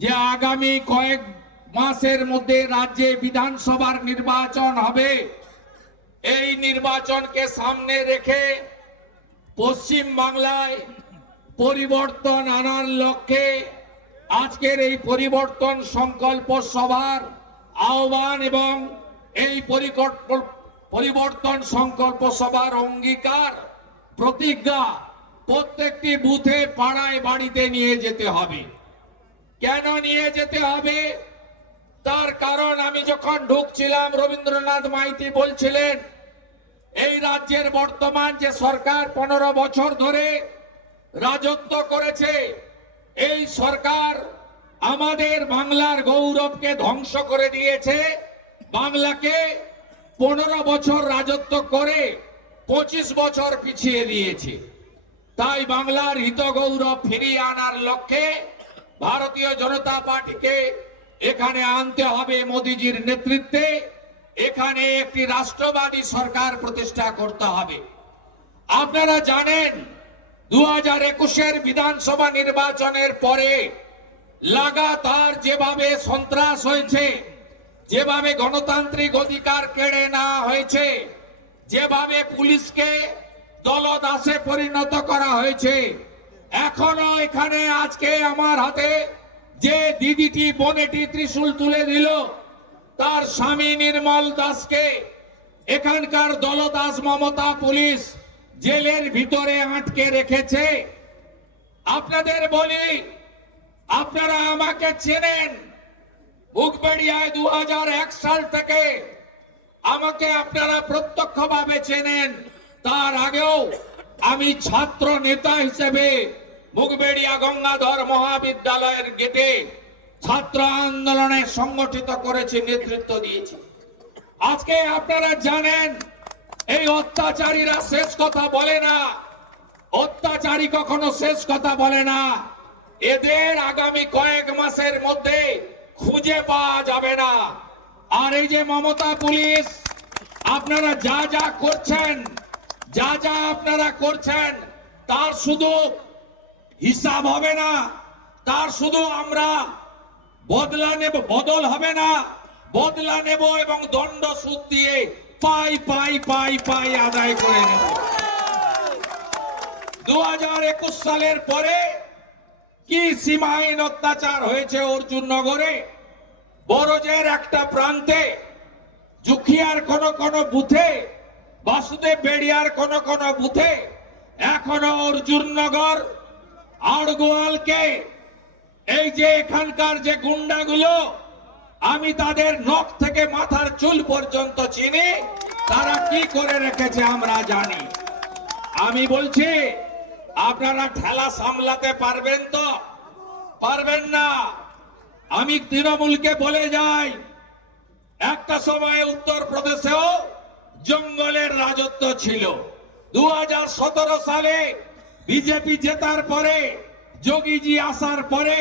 যে আগামী কয়েক মাসের মধ্যে রাজ্যে বিধানসভার নির্বাচন হবে। এই নির্বাচনকে সামনে রেখে পশ্চিম বাংলায় পরিবর্তন আনার লক্ষ্যে আজকের এই পরিবর্তন সংকল্প সভার আহ্বান এবং এই পরিবর্তন সংকল্প সভার অঙ্গীকার প্রতিজ্ঞা প্রত্যেকটি বুথে পাড়ায় বাড়িতে নিয়ে যেতে হবে। কেন নিয়ে যেতে হবে? তার কারণ আমি যখন ঢুকছিলাম রবীন্দ্রনাথ মাইতি বলছিলেন এই রাজ্যের বর্তমান যে সরকার 15 বছর ধরে রাজত্ব করেছে, এই সরকার আমাদের বাংলার গৌরবকে ধ্বংস করে দিয়েছে। বাংলাকে 15 বছর রাজত্ব করে 25 বছর পিছিয়ে দিয়েছে। তাই বাংলার হিত গৌরব ফিরিয়ে আনার লক্ষ্যে ভারতীয় জনতা পার্টিকে এখানে আনতে হবে। মোদিজির নেতৃত্বে এখানে একটি রাষ্ট্রবাদী সরকার প্রতিষ্ঠা করতে হবে। আপনারা জানেন 2021-এর বিধানসভা নির্বাচনের পরে লাগাতার যেভাবে সন্ত্রাস হয়েছে, যেভাবে গণতান্ত্রিক অধিকার কেড়ে নেওয়া হয়েছে, যেভাবে পুলিশকে দলদাসে পরিণত করা হয়েছে, এখনো এখানে আজকে আমার হাতে যে দিদিটি বোনেটি ত্রিশূল তুলে দিল, তার স্বামী নির্মল দাসকে এখানকার দলদাস মমতা পুলিশ জেলের ভিতরে আটকে রেখেছে। আপনাদের বলি, আপনারা আমাকে চেনেন। বুকবেড়িয়ায় 2001 সাল থেকে আমাকে আপনারা প্রত্যক্ষভাবে চেনেন। তার আগেও আমি ছাত্র নেতা হিসেবে বুকবেড়িয়া গঙ্গাধর মহাবিদ্যালয়ের গেটে ছাত্র আন্দোলনে সংগঠিত করেছি, নেতৃত্ব দিয়েছি। আজকে আপনারা জানেন এই অত্যাচারীরা শেষ কথা বলে না, অত্যাচারী কখনো শেষ কথা বলে না। এদের আগামী কয়েক মাসের মধ্যে খুঁজে পাওয়া যাবে না। আর এই যে মমতা পুলিশ, আপনারা যা যা করছেন, যা যা আপনারা করছেন, তার শুধু হিসাব হবে না, তার শুধু আমরা বদলা নেব, বদল হবে না, বদলা নেব এবং দণ্ড সুদ দিয়ে পাই পাই পাই পাই আদায় করে নেব। 2021 সালের পরে কি সীমাহীন অত্যাচার হয়েছে অর্জুননগরে, বরজের একটা প্রান্তে, জুখিয়ার কোন কোন বুথে, বাসুদেব বেড়িয়ার কোন কোন বুথে, এখনো অর্জুননগর আড়গোয়ালকে এই যে এখানকার যে গুন্ডাগুলো, আমি তাদের নখ থেকে মাথার চুল পর্যন্ত চিনি, তারা কি করে রেখেছে আমরা জানি। আমি বলছি আপনারা ঠেলা সামলাতে পারবেন তো? পারবেন না। আমি তৃণমূলকে বলে যাই, একটা সময় উত্তরপ্রদেশেও জঙ্গলের রাজত্ব ছিল। 2017 সালে বিজেপি জেতার পরে, যোগীজি আসার পরে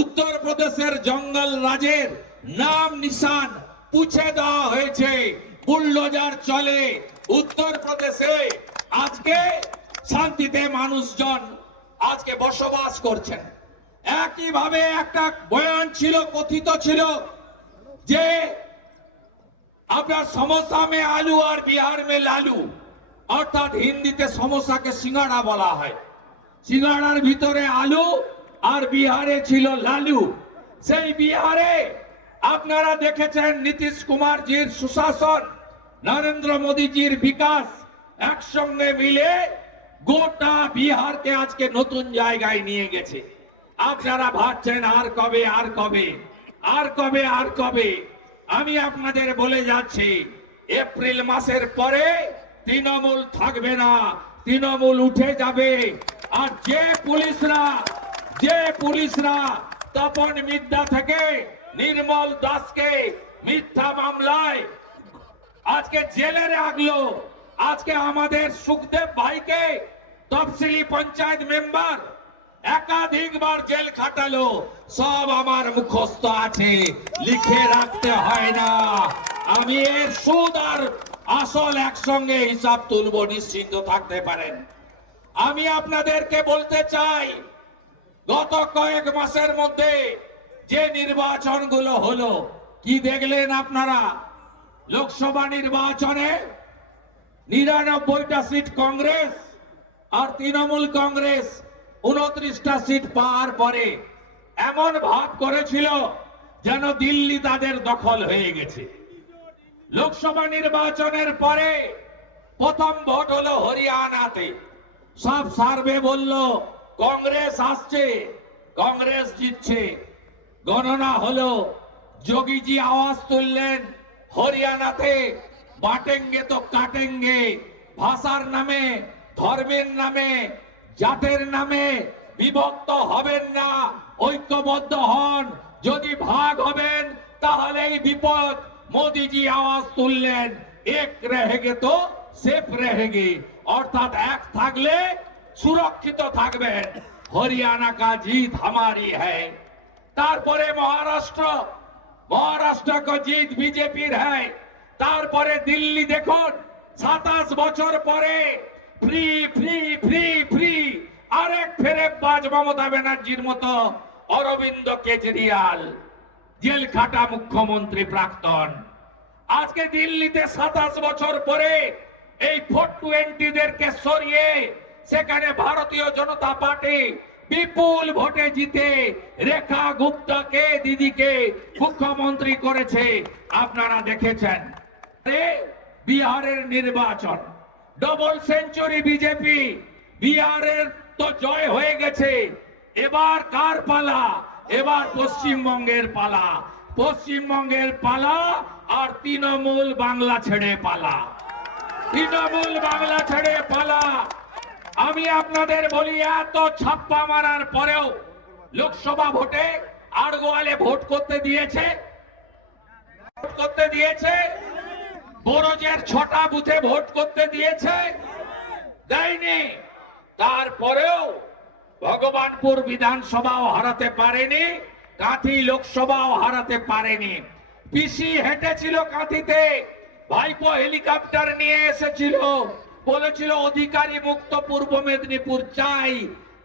উত্তরপ্রদেশের জঙ্গল রাজের নাম নিশান পুছে দেওয়া হয়েছে। বুলডোজার চলে উত্তরপ্রদেশে। আজকে শান্তিতে মানুষজন আজকে বসবাস করছেন। একইভাবে একটা বয়ান ছিল, কথিত ছিল যে আপনার সমোসা মে আলু আর বিহার মে লালু, অর্থাৎ হিন্দিতে সমোসাকে সিঙ্গাড়া বলা হয়। সিঙ্গাড়ার ভিতরে আলু আর বিহারে ছিল লালু। সেই বিহারে আপনারা দেখেছেন নীতিশ কুমারজির সুশাসন, নরেন্দ্র মোদীজির বিকাশ একসঙ্গে মিলে গোটা বিহারকে আজকে নতুন জায়গায় নিয়ে গেছে। আপনারা ভাবছেন আর কবে, আর কবে, আর কবে, আর কবে। আমি আপনাদের বলে যাচ্ছি, এপ্রিল মাসের পরে তৃণমূল থাকবে না, তৃণমূল উঠে যাবে। আর যে পুলিশরা তপন মিদ্যা থেকে নির্মল দাসকে মিথ্যা মামলায় আজকে জেলে রাখলো, আজকে আমাদের সুখদেব ভাইকে তফসিলি পঞ্চায়েত মেম্বার একাধিকবার জেল খাটালো, সব আমার মুখস্থ আছে, লিখে রাখতে হয় না। আমি এর সুদ আর আসল একসঙ্গে হিসাব তুলবো, নিশ্চিন্ত থাকতে পারেন। আমি আপনাদেরকে বলতে চাই, গত কয়েক মাসের মধ্যে যে নির্বাচনগুলো হলো কি দেখলেন আপনারা? লোকসভা নির্বাচনে 99টা সিট কংগ্রেস আর তৃণমূল কংগ্রেস 29টা সিট পাওয়ার পরে এমন ভাব করেছিল যেন দিল্লি তাদের দখল হয়ে গেছে। লোকসভা নির্বাচনের পরে প্রথম ভোট হলো হরিয়ানাতে। সব সার্ভে বলল কংগ্রেস আসছে, কংগ্রেস জিতছে। গণনা হলো, যোগীজি আওয়াজ তুললেন হরিয়ানাতে বাটেঙ্গে তো কাটেঙ্গে, ভাষার নামে, ধর্মের নামে, জাতের নামে বিভক্ত হবেন না, ঐক্যবদ্ধ হন, যদি ভাগ হবেন তাহলেই বিপদ। মোদিজি আওয়াজ তুললেন এক রেহেগে তো সেফ রেহেগে, অর্থাৎ এক থাকলে সুরক্ষিত থাকবেন। হরিয়ানা কা জিত হামারি হ্যায়। তারপরে মহারাষ্ট্র কা জিত বিজেপির হ্যায়। তারপরে দিল্লি দেখুন 27 বছর পরে ফ্রি ফ্রি ফ্রি ফ্রি আরেক ফেরেববাজ মমতা ব্যানার্জির মতো অরবিন্দ কেজরিওয়াল, জেল খাটা মুখ্যমন্ত্রী প্রাক্তন। আজকে দিল্লিতে 27 বছর পরে এই 420দেরকে সরিয়ে সেখানে ভারতীয় জনতা পার্টি বিপুল ভোটে জিতে রেখা গুপ্তাকে দিদিকে মুখ্যমন্ত্রী করেছে, আপনারা দেখেছেন। বিহারের নির্বাচন ডবল সেঞ্চুরি বিজেপি, বিহারের তো জয় হয়ে গেছে। এবার কার পালা? এবার পশ্চিমবঙ্গের পালা। পশ্চিমবঙ্গের পালা আর তৃণমূল বাংলা ছেড়ে পালা। তৃণমূল বাংলা ছেড়ে পালা। আমি আপনাদের বলি, এত ছাপ্পা মারার পরেও লোকসভা ভোটে আড়গোয়ালে ভোট করতে দিয়েছে, বড়জের 6টা বুথে ভোট করতে দিয়েছে, দেয়নি। তারপরেও ভগবানপুর বিধানসভাও হারাতে পারেনি, কাঁথি লোকসভাও হারাতে পারেনি। পিসি হেঁটেছিল কাঁথিতে, ভাইপো হেলিকপ্টার নিয়ে এসেছিল, বলেছিল অধিকারী মুক্ত পূর্ব মেদিনীপুর চাই।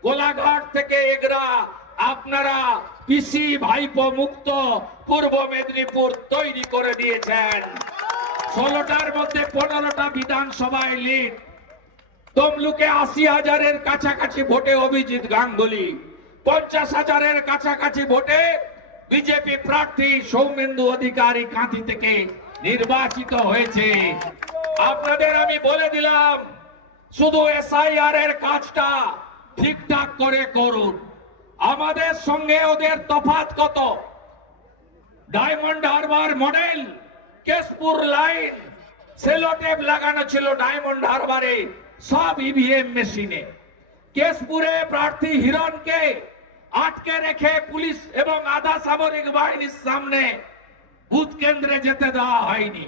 গোলাঘাট থেকে এগরা আপনারা পিসি ভাইপো মুক্ত পূর্ব মেদিনীপুর তৈরি করে দিয়েছেন। 16টার মধ্যে 15টা বিধানসভায় লিড। তমলুকে 80,000-এর কাছাকাছি ভোটে অভিজিৎ গাঙ্গুলি, 50,000-এর কাছাকাছি ভোটে বিজেপি প্রার্থী সৌমেন্দু অধিকারী কাঁথি থেকে নির্বাচিত হয়েছে। আপনাদের আমি বলে দিলাম, শুধু এসআইআর এর কাজটা ঠিকঠাক করে করুন। আমাদের সঙ্গে ওদের তফাৎ কত? Diamond Harbour model, Keshpur line, Sellotape লাগানো ছিল ডায়মন্ড হারবারে, সব ইভিএম মেশিনে। কেশপুরে প্রার্থী হিরণকে আটকে রেখে পুলিশ এবং আধা সামরিক বাহিনীর সামনে বুথ কেন্দ্রে যেতে দেওয়া হয়নি।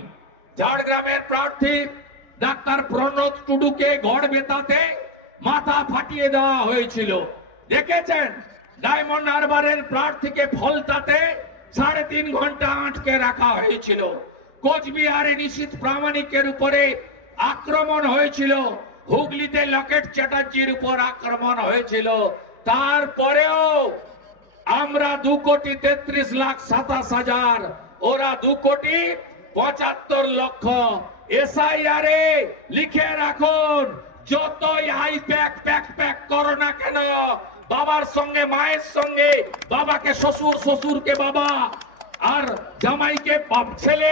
ঝাড়গ্রামের প্রার্থী ডাক্তার প্রণোদ টুডুকে গড়বেতাতে মাথা ফাটিয়ে দেওয়া হয়েছিল, দেখেছেন। ডায়মন্ড হারবারের প্রার্থীকে ফলতাতে 3.5 ঘন্টা আটকে রাখা হয়েছিল। কোচবিহারে নিশীথ প্রামাণিকের উপরে আক্রমণ হয়েছিল, হুগলিতে লকেট চ্যাটার্জির উপর আক্রমণ হয়েছিল। তারপরেও আমরা 2,33,27,000, ওরা 2,75,00,000। এসআইআর এ লিখে রাখুন, যতই হাই প্যাক করো না কেন, বাবার সঙ্গে মায়ের সঙ্গে, বাবাকে শ্বশুর, শ্বশুরকে বাবা, আর জামাইকে ছেলে,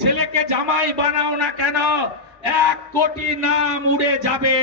ছেলেকে জামাই বানাও না কেন, 1 কোটি নাম উড়ে যাবে।